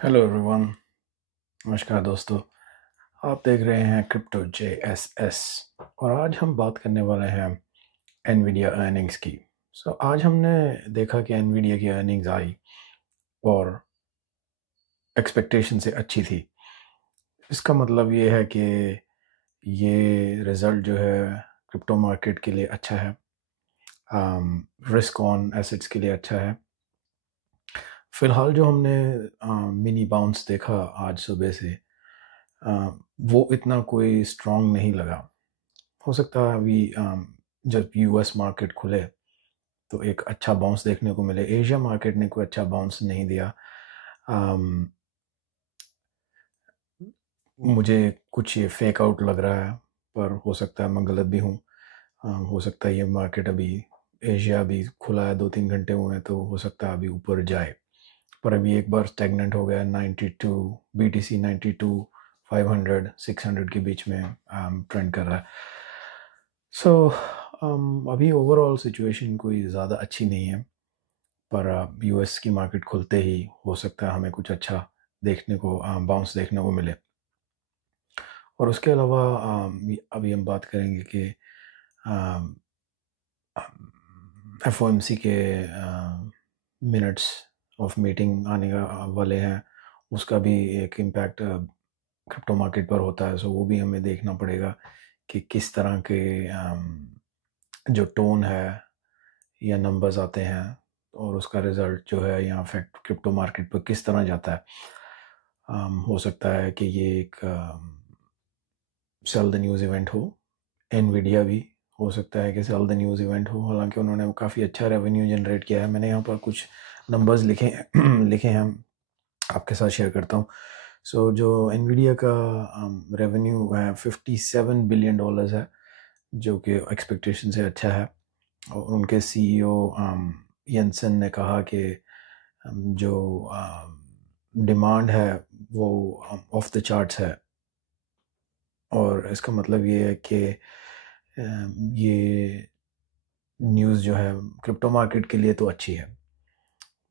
Hello everyone. नमस्कार दोस्तों। आप देख रहे हैं क्रिप्टो JSS और आज हम बात करने वाले हैं एनवीडिया अर्निंग्स की। आज हमने देखा कि एनवीडिया की अर्निंग्स आई और एक्सपेक्टेशन से अच्छी थी। इसका मतलब ये है कि ये रिज़ल्ट जो है क्रिप्टो मार्केट के लिए अच्छा है, रिस्क ऑन एसेट्स के लिए अच्छा है। फ़िलहाल जो हमने मिनी बाउंस देखा आज सुबह से, वो इतना कोई स्ट्रॉन्ग नहीं लगा। हो सकता है अभी जब यूएस मार्केट खुले तो एक अच्छा बाउंस देखने को मिले। एशिया मार्केट ने कोई अच्छा बाउंस नहीं दिया। अम, मुझे कुछ ये फेक आउट लग रहा है, पर हो सकता है मैं गलत भी हूँ। हो सकता है ये मार्केट अभी, एशिया अभी खुला है, 2-3 घंटे हुए हैं, तो हो सकता है अभी ऊपर जाए। पर अभी एक बार स्टैग्नेंट हो गया 92, BTC 92, 500, 600 के बीच में ट्रेंड कर रहा है। सो अभी ओवरऑल सिचुएशन कोई ज़्यादा अच्छी नहीं है, पर यूएस की मार्केट खुलते ही हो सकता है हमें कुछ अच्छा देखने को, बाउंस देखने को मिले। और उसके अलावा अभी हम बात करेंगे कि FOMC के मिनट्स ऑफ मीटिंग आने का वाले हैं। उसका भी एक इम्पैक्ट क्रिप्टो मार्केट पर होता है। सो वो भी हमें देखना पड़ेगा कि किस तरह के जो टोन है या नंबर्स आते हैं और उसका रिज़ल्ट जो है या इफेक्ट क्रिप्टो मार्केट पर किस तरह जाता है। हो सकता है कि ये एक सेल द न्यूज़ इवेंट हो। एनवीडिया भी हो सकता है कि सेल द न्यूज़ इवेंट हो, हालांकि उन्होंने काफ़ी अच्छा रेवेन्यू जनरेट किया है। मैंने यहाँ पर कुछ नंबर्स लिखे लिखे हैं, आपके साथ शेयर करता हूँ। जो एनवीडिया का रेवेन्यू है $57 बिलियन है, जो कि एक्सपेक्टेशन से अच्छा है। और उनके CEO येंसन ने कहा कि जो डिमांड है वो ऑफ द चार्ट्स है। और इसका मतलब ये है कि ये न्यूज़ जो है क्रिप्टो मार्केट के लिए तो अच्छी है,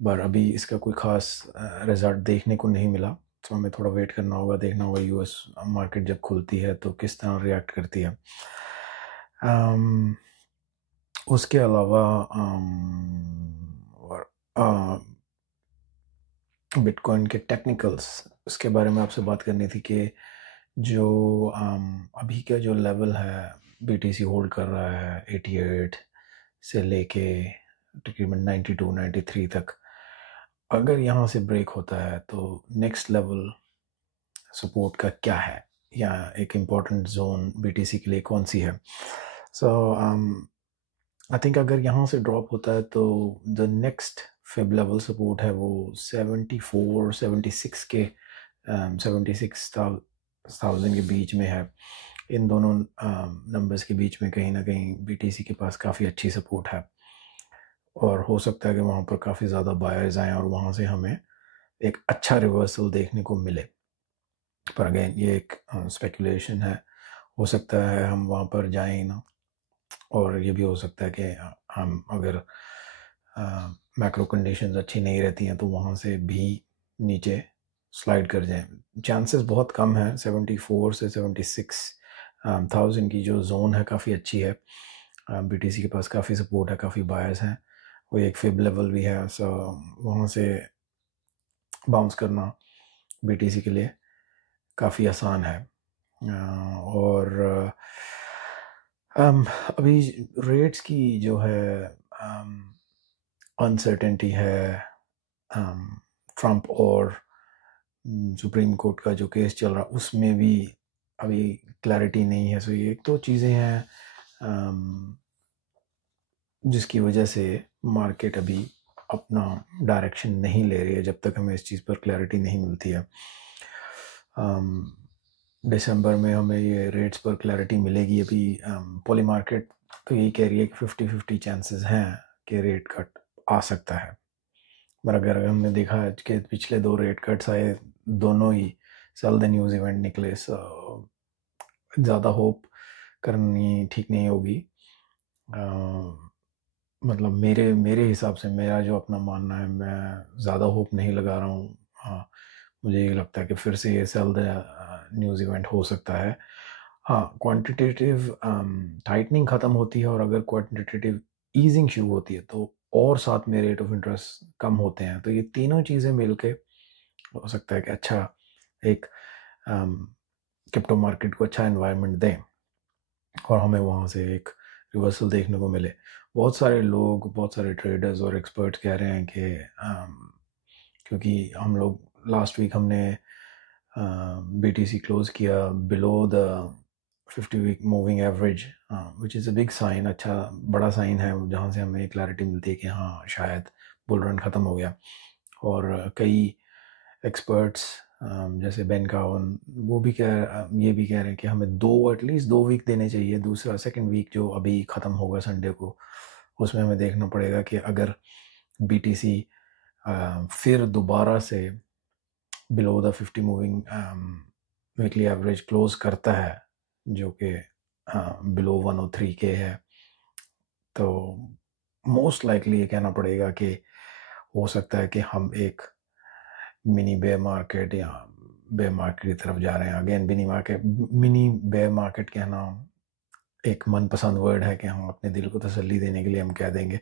पर अभी इसका कोई ख़ास रिज़ल्ट देखने को नहीं मिला। तो हमें थोड़ा वेट करना होगा, देखना होगा यूएस मार्केट जब खुलती है तो किस तरह रिएक्ट करती है। उसके अलावा बिटकॉइन के टेक्निकल्स, उसके बारे में आपसे बात करनी थी कि जो अभी का जो लेवल है BTC होल्ड कर रहा है 88 से लेके तकरीबन 92 93 तक। अगर यहाँ से ब्रेक होता है तो नेक्स्ट लेवल सपोर्ट का क्या है, या एक इम्पॉर्टेंट जोन BTC के लिए कौन सी है। सो आई थिंक अगर यहाँ से ड्रॉप होता है तो the next fib level support है वो 74 76 के 76,000 के बीच में है। इन दोनों नंबर्स के बीच में कहीं ना कहीं BTC के पास काफ़ी अच्छी सपोर्ट है और हो सकता है कि वहाँ पर काफ़ी ज़्यादा बायर्स आएँ और वहाँ से हमें एक अच्छा रिवर्सल देखने को मिले। पर अगेन ये एक स्पेकुलेशन है, हो सकता है हम वहाँ पर जाएं ही ना, और ये भी हो सकता है कि हम अगर मैक्रो कंडीशंस अच्छी नहीं रहती हैं तो वहाँ से भी नीचे स्लाइड कर जाएं। चांसेस बहुत कम है। 74 से 76,000 की जो जोन है काफ़ी अच्छी है। BTC के पास काफ़ी सपोर्ट है, काफ़ी बायर्स हैं, वो एक फिब लेवल भी है। सो वहाँ से बाउंस करना BTC के लिए काफ़ी आसान है। और अभी रेट्स की जो है अनसर्टेनिटी है, ट्रम्प और सुप्रीम कोर्ट का जो केस चल रहा उसमें भी अभी क्लैरिटी नहीं है। सो ये एक दो चीज़ें हैं जिसकी वजह से मार्केट अभी अपना डायरेक्शन नहीं ले रही है जब तक हमें इस चीज़ पर क्लैरिटी नहीं मिलती है। दिसंबर में हमें ये रेट्स पर क्लैरिटी मिलेगी। अभी पॉली मार्केट तो यही कह रही है कि 50-50 चांसेस हैं कि रेट कट आ सकता है। पर अगर हमने देखा है कि पिछले 2 रेट कट्स आए, दोनों ही सेल द न्यूज़ इवेंट निकले। ज़्यादा होप करनी ठीक नहीं होगी। मतलब मेरे मेरे हिसाब से, मेरा जो अपना मानना है, मैं ज़्यादा होप नहीं लगा रहा हूँ। हाँ, मुझे ये लगता है कि फिर से ये सेल द न्यूज़ इवेंट हो सकता है। हाँ, क्वांटिटेटिव टाइटनिंग ख़त्म होती है और अगर क्वांटिटेटिव ईजिंग शुरू होती है तो और साथ में रेट ऑफ इंटरेस्ट कम होते हैं, तो ये तीनों चीज़ें मिलके हो सकता है कि अच्छा एक क्रिप्टो मार्केट को अच्छा एनवायरनमेंट दें और हमें वहाँ से एक रिवर्सल देखने को मिले। बहुत सारे लोग, बहुत सारे ट्रेडर्स और एक्सपर्ट्स कह रहे हैं कि क्योंकि हम लोग लास्ट वीक हमने BTC क्लोज किया below the 50 week moving average, which is a big sign, अच्छा बड़ा साइन है जहाँ से हमें क्लैरिटी मिलती है कि हाँ शायद बुल रन ख़त्म हो गया। और कई एक्सपर्ट्स जैसे बेन कावन वो भी ये भी कह रहे हैं कि हमें एटलीस्ट 2 वीक देने चाहिए। दूसरा सेकंड वीक जो अभी ख़त्म होगा संडे को, उसमें हमें देखना पड़ेगा कि अगर BTC फिर दोबारा से below the 50 moving weekly average close करता है जो कि बिलो 103 के है, तो मोस्ट लाइकली ये कहना पड़ेगा कि हो सकता है कि हम एक मिनी बेयर मार्केट या बेयर मार्केट की तरफ जा रहे हैं। अगेन मिनी बेयर मार्केट कहना एक मनपसंद वर्ड है कि हम अपने दिल को तसल्ली देने के लिए हम कह देंगे,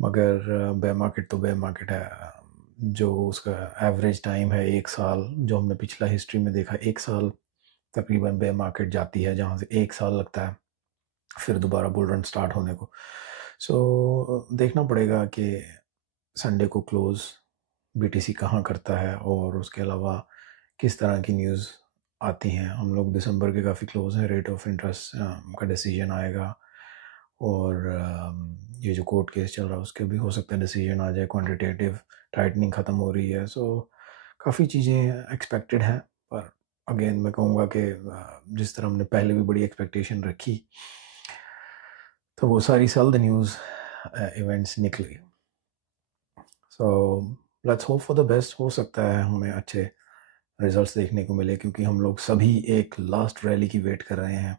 मगर बेयर मार्केट तो बेयर मार्केट है। जो उसका एवरेज टाइम है 1 साल, जो हमने पिछला हिस्ट्री में देखा 1 साल तकरीबन बेयर मार्केट जाती है, जहाँ से 1 साल लगता है फिर दोबारा बुल रन स्टार्ट होने को। सो देखना पड़ेगा कि संडे को क्लोज BTC कहाँ करता है और उसके अलावा किस तरह की न्यूज़ आती हैं। हम लोग दिसंबर के काफ़ी क्लोज हैं, रेट ऑफ इंटरेस्ट का डिसीजन आएगा और ये जो कोर्ट केस चल रहा है उसके भी हो सकता है डिसीजन आ जाए। क्वांटिटेटिव टाइटनिंग ख़त्म हो रही है, सो काफ़ी चीज़ें एक्सपेक्टेड हैं। पर अगेन मैं कहूँगा कि जिस तरह हमने पहले भी बड़ी एक्सपेक्टेशन रखी तो वो सारी सेल द न्यूज़ इवेंट्स निकली। So let's hope for the best. हो सकता है हमें अच्छे रिजल्ट्स देखने को मिले क्योंकि हम लोग सभी एक लास्ट रैली की वेट कर रहे हैं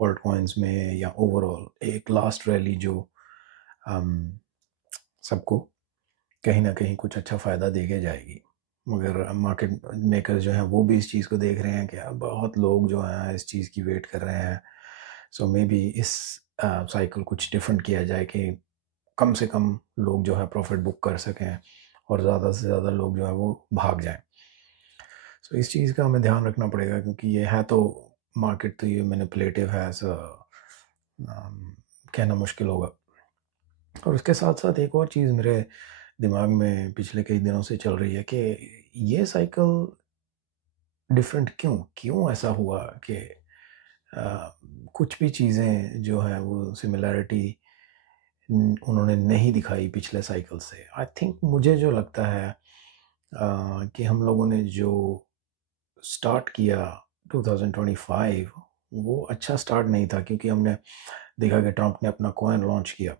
ऑल्ट कॉइन्स में, या ओवरऑल एक लास्ट रैली जो सबको कहीं ना कहीं कुछ अच्छा फ़ायदा दे के जाएगी। मगर मार्केट मेकर्स जो हैं वो भी इस चीज़ को देख रहे हैं कि अब बहुत लोग जो हैं इस चीज़ की वेट कर रहे हैं। सो मे बी इस साइकिल कुछ डिफरेंट किया जाए कि कम से कम लोग जो है प्रॉफिट बुक कर सकें और ज़्यादा से ज़्यादा लोग जो है वो भाग जाएं। सो इस चीज़ का हमें ध्यान रखना पड़ेगा क्योंकि ये है तो मार्केट तो ये मैनिपुलेटिव है, ऐसा कहना मुश्किल होगा। और उसके साथ साथ एक और चीज़ मेरे दिमाग में पिछले कई दिनों से चल रही है कि ये साइकिल डिफरेंट क्यों क्यों ऐसा हुआ कि कुछ भी चीज़ें जो है वो सिमिलैरिटी उन्होंने नहीं दिखाई पिछले साइकिल से। आई थिंक मुझे जो लगता है कि हम लोगों ने जो स्टार्ट किया 2025 वो अच्छा स्टार्ट नहीं था क्योंकि हमने देखा कि ट्रंप ने अपना कॉइन लॉन्च किया।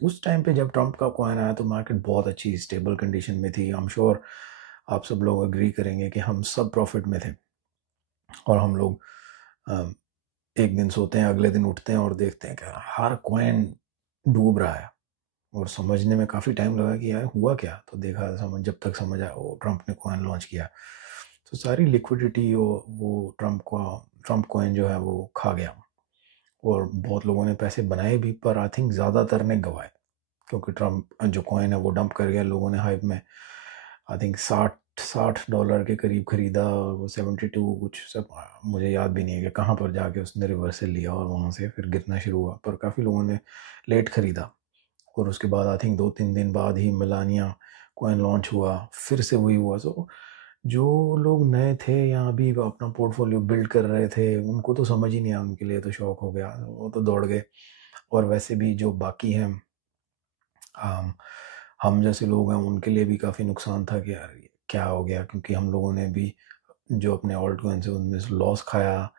उस टाइम पे जब ट्रंप का कॉइन आया तो मार्केट बहुत अच्छी स्टेबल कंडीशन में थी। आई एम श्योर आप सब लोग एग्री करेंगे कि हम सब प्रॉफिट में थे और हम लोग अ, एक दिन सोते हैं, अगले दिन उठते हैं और देखते हैं कि हर कॉइन डूब रहा है। और समझने में काफ़ी टाइम लगा कि यार हुआ क्या, तो देखा समझ जब तक समझ आया वो ट्रंप ने कॉइन लॉन्च किया तो सारी लिक्विडिटी वो ट्रंप कॉइन जो है वो खा गया। और बहुत लोगों ने पैसे बनाए भी पर आई थिंक ज़्यादातर ने गंवाए क्योंकि ट्रंप जो कॉइन है वो डंप कर गया। लोगों ने हाइप में आई थिंक $60 के करीब खरीदा, वो 72 कुछ सब मुझे याद भी नहीं है कि कहाँ पर जाके उसने रिवर्सल लिया और वहाँ से फिर गिरना शुरू हुआ। पर काफ़ी लोगों ने लेट खरीदा और उसके बाद आई थिंक 2-3 दिन बाद ही मिलानिया कॉइन लॉन्च हुआ, फिर से वही हुआ। सो जो लोग नए थे या अभी अपना पोर्टफोलियो बिल्ड कर रहे थे उनको तो समझ ही नहीं आया, उनके लिए तो शौक हो गया, वो तो दौड़ गए। और वैसे भी जो बाकी हैं हम जैसे लोग हैं उनके लिए भी काफ़ी नुकसान था कि यार ये क्या हो गया, क्योंकि हम लोगों ने भी जो अपने ऑल्ट कॉइन से उनमें से लॉस खाया।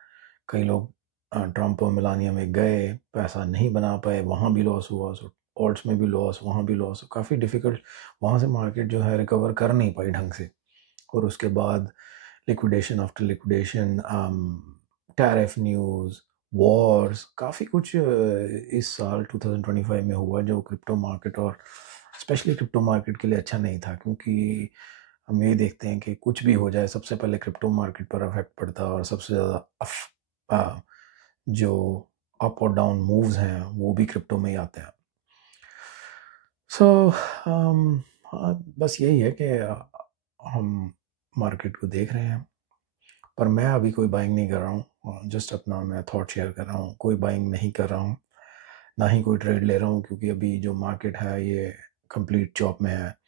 कई लोग ट्रंप और मिलानिया में गए, पैसा नहीं बना पाए, वहाँ भी लॉस हुआ। सो ऑल्ट्स में भी लॉस, वहाँ भी लॉस, काफ़ी डिफ़िकल्ट वहाँ से मार्केट जो है रिकवर कर नहीं पाई ढंग से। और उसके बाद liquidation after liquidation, tariff news, Wars, काफ़ी कुछ इस साल 2025 में हुआ जो क्रिप्टो मार्केट और स्पेशली क्रिप्टो मार्केट के लिए अच्छा नहीं था क्योंकि हम यही देखते हैं कि कुछ भी हो जाए सबसे पहले क्रिप्टो मार्केट पर इफेक्ट पड़ता है, और सबसे ज़्यादा जो अप और डाउन मूव्स हैं वो भी क्रिप्टो में ही आते हैं। सो बस यही है कि हम मार्केट को देख रहे हैं, पर मैं अभी कोई बाइंग नहीं कर रहा हूँ, जस्ट अपना मैं थॉट शेयर कर रहा हूँ। कोई बाइंग नहीं कर रहा हूँ, ना ही कोई ट्रेड ले रहा हूँ, क्योंकि अभी जो मार्केट है ये कंप्लीट चॉप में है।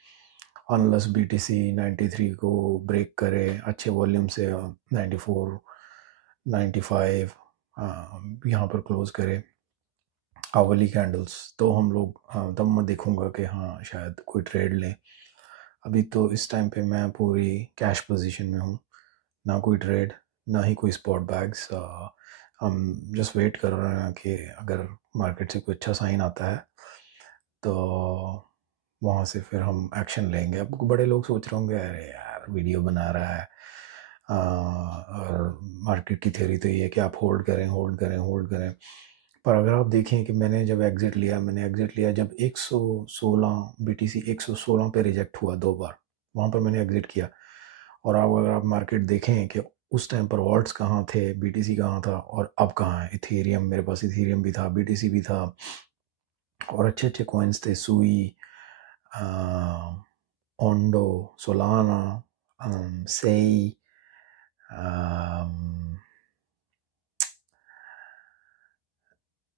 अनलेस BTC 93 को ब्रेक करे अच्छे वॉल्यूम से, 94 95 यहाँ पर क्लोज करे आवली कैंडल्स, तो हम लोग तब मैं देखूंगा कि हाँ शायद कोई ट्रेड लें। अभी तो इस टाइम पे मैं पूरी कैश पोजीशन में हूँ, ना कोई ट्रेड, ना ही कोई स्पॉट बैग्स। हम जस्ट वेट कर रहे हैं कि अगर मार्केट से कोई अच्छा साइन आता है तो वहाँ से फिर हम एक्शन लेंगे। अब बड़े लोग सोच रहे होंगे अरे यार वीडियो बना रहा है, और मार्केट की थ्योरी तो ये है कि आप होल्ड करें होल्ड करें होल्ड करें। पर अगर आप देखें कि मैंने जब मैंने एग्ज़िट लिया जब 116 BTC 116 पे रिजेक्ट हुआ 2 बार, वहाँ पर मैंने एग्ज़िट किया। और अब अगर आप मार्केट देखें कि उस टाइम पर वॉल्ट्स कहाँ थे, BTC कहाँ था और अब कहाँ है। इथेरियम, मेरे पास इथेरियम भी था, BTC भी था, और अच्छे अच्छे कॉइन्स थे, सुई, ओंडो, सोलाना, सेई,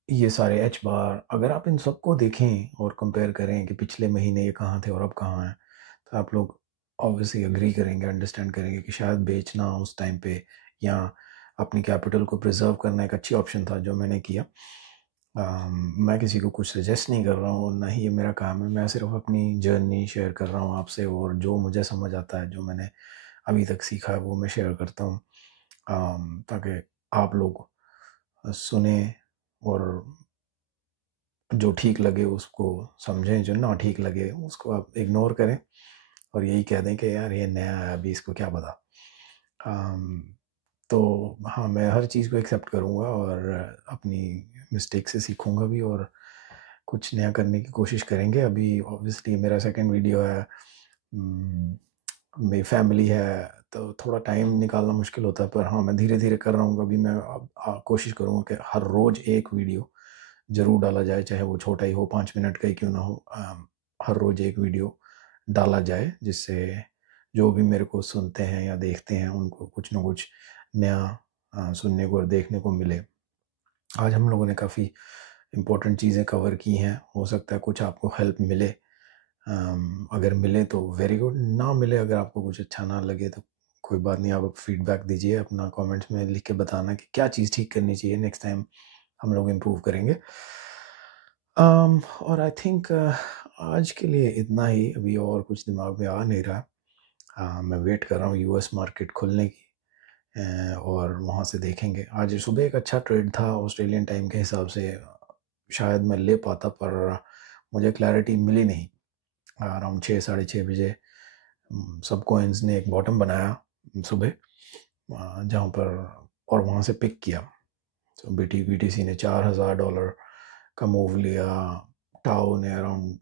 ये सारे एच बार। अगर आप इन सबको देखें और कंपेयर करें कि पिछले महीने ये कहाँ थे और अब कहाँ हैं, तो आप लोग ऑब्वियसली एग्री करेंगे, अंडरस्टैंड करेंगे कि शायद बेचना उस टाइम पे या अपनी कैपिटल को प्रिजर्व करना एक अच्छी ऑप्शन था जो मैंने किया। मैं किसी को कुछ सजेस्ट नहीं कर रहा हूँ, ना ही ये मेरा काम है। मैं सिर्फ अपनी जर्नी शेयर कर रहा हूँ आपसे, और जो मुझे समझ आता है, जो मैंने अभी तक सीखा है, वो मैं शेयर करता हूँ, ताकि आप लोग सुने और जो ठीक लगे उसको समझें, जो ना ठीक लगे उसको आप इग्नोर करें और यही कह दें कि यार ये नया है, अभी इसको क्या पता। तो हाँ, मैं हर चीज़ को एक्सेप्ट करूँगा और अपनी मिस्टेक से सीखूँगा भी, और कुछ नया करने की कोशिश करेंगे। अभी ऑब्वियसली मेरा सेकंड वीडियो है, मेरी फैमिली है, तो थोड़ा टाइम निकालना मुश्किल होता है, पर हाँ मैं धीरे धीरे कर रहा हूँ। अभी मैं अब कोशिश करूँगा कि हर रोज़ एक वीडियो ज़रूर डाला जाए, चाहे वो छोटा ही हो, 5 मिनट का ही क्यों ना हो। हर रोज़ एक वीडियो डाला जाए, जिससे जो भी मेरे को सुनते हैं या देखते हैं उनको कुछ ना कुछ नया सुनने को और देखने को मिले। आज हम लोगों ने काफ़ी इम्पोर्टेंट चीज़ें कवर की हैं, हो सकता है कुछ आपको हेल्प मिले। अगर मिले तो वेरी गुड, ना मिले अगर आपको कुछ अच्छा ना लगे तो कोई बात नहीं, आप फीडबैक दीजिए, अपना कमेंट्स में लिख के बताना कि क्या चीज़ ठीक करनी चाहिए, नेक्स्ट टाइम हम लोग इम्प्रूव करेंगे। और आई थिंक आज के लिए इतना ही, अभी और कुछ दिमाग में आ नहीं रहा। मैं वेट कर रहा हूँ यूएस मार्केट खुलने की, और वहाँ से देखेंगे। आज सुबह एक अच्छा ट्रेड था ऑस्ट्रेलियन टाइम के हिसाब से, शायद मैं ले पाता, पर मुझे क्लैरिटी मिली नहीं। अराउंड 6 साढ़े 6 बजे सब कॉइन्स ने एक बॉटम बनाया सुबह, जहाँ पर, और वहाँ से पिक किया। तो BTC ने $4000 का मूव लिया, टाओ ने अराउंड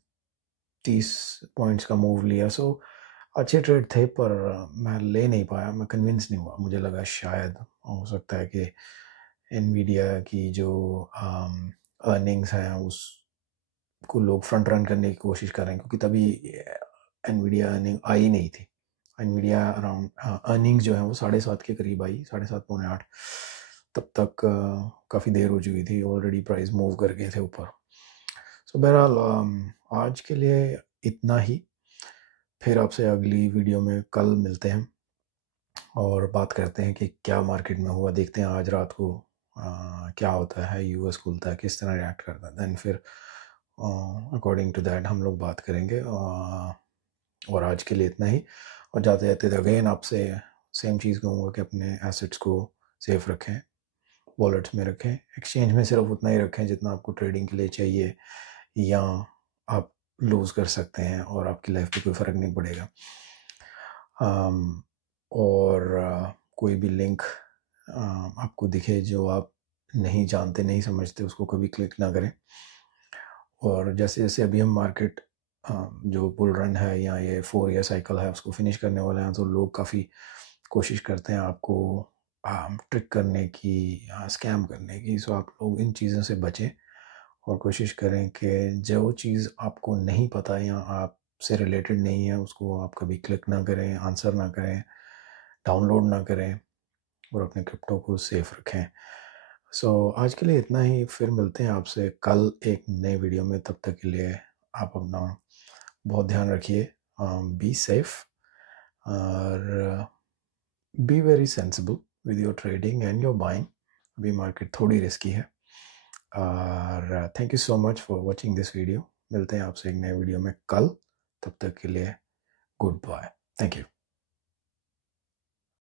30 पॉइंट्स का मूव लिया। सो अच्छे ट्रेड थे, पर मैं ले नहीं पाया, मैं कन्विंस नहीं हुआ। मुझे लगा शायद हो सकता है कि एनवीडिया की जो अर्निंग्स हैं उसको लोग फ्रंट रन करने की कोशिश कर रहे हैं, क्योंकि तभी एनवीडिया अर्निंग आई नहीं थी। एनवीडिया अराउंड अर्निंग्स जो है वो 7:30 के करीब आई, 7:30 पौने 8, तब तक काफ़ी देर हो चुकी थी, ऑलरेडी प्राइस मूव कर गए थे ऊपर। सो बहरहाल आज के लिए इतना ही। फिर आपसे अगली वीडियो में कल मिलते हैं और बात करते हैं कि क्या मार्केट में हुआ, देखते हैं आज रात को क्या होता है, यूएस खुलता है किस तरह रिएक्ट करता है, देन फिर अकॉर्डिंग टू दैट हम लोग बात करेंगे। और आज के लिए इतना ही। और जाते जाते अगेन आपसे सेम चीज़ कहूँगा कि अपने एसेट्स को सेफ रखें, वॉलेट्स में रखें, एक्सचेंज में सिर्फ उतना ही रखें जितना आपको ट्रेडिंग के लिए चाहिए, या आप लूज़ कर सकते हैं और आपकी लाइफ पे कोई फ़र्क नहीं पड़ेगा। और कोई भी लिंक आपको दिखे जो आप नहीं जानते, नहीं समझते, उसको कभी क्लिक ना करें। और जैसे जैसे अभी हम मार्केट जो बुल रन है या ये 4 ईयर साइकिल है उसको फिनिश करने वाले हैं, तो लोग काफ़ी कोशिश करते हैं आपको ट्रिक करने की या स्कैम करने की। सो आप लोग इन चीज़ों से बचें और कोशिश करें कि जो चीज़ आपको नहीं पता या आपसे रिलेटेड नहीं है उसको आप कभी क्लिक ना करें, आंसर ना करें, डाउनलोड ना करें और अपने क्रिप्टो को सेफ रखें। सो आज के लिए इतना ही, फिर मिलते हैं आपसे कल एक नए वीडियो में। तब तक के लिए आप अपना बहुत ध्यान रखिए, बी सेफ और be very sensible with your trading and your buying. अभी मार्केट थोड़ी रिस्की है और thank you so much for watching this video. मिलते हैं आपसे एक नए वीडियो में कल, तब तक के लिए गुड बाय, थैंक यू।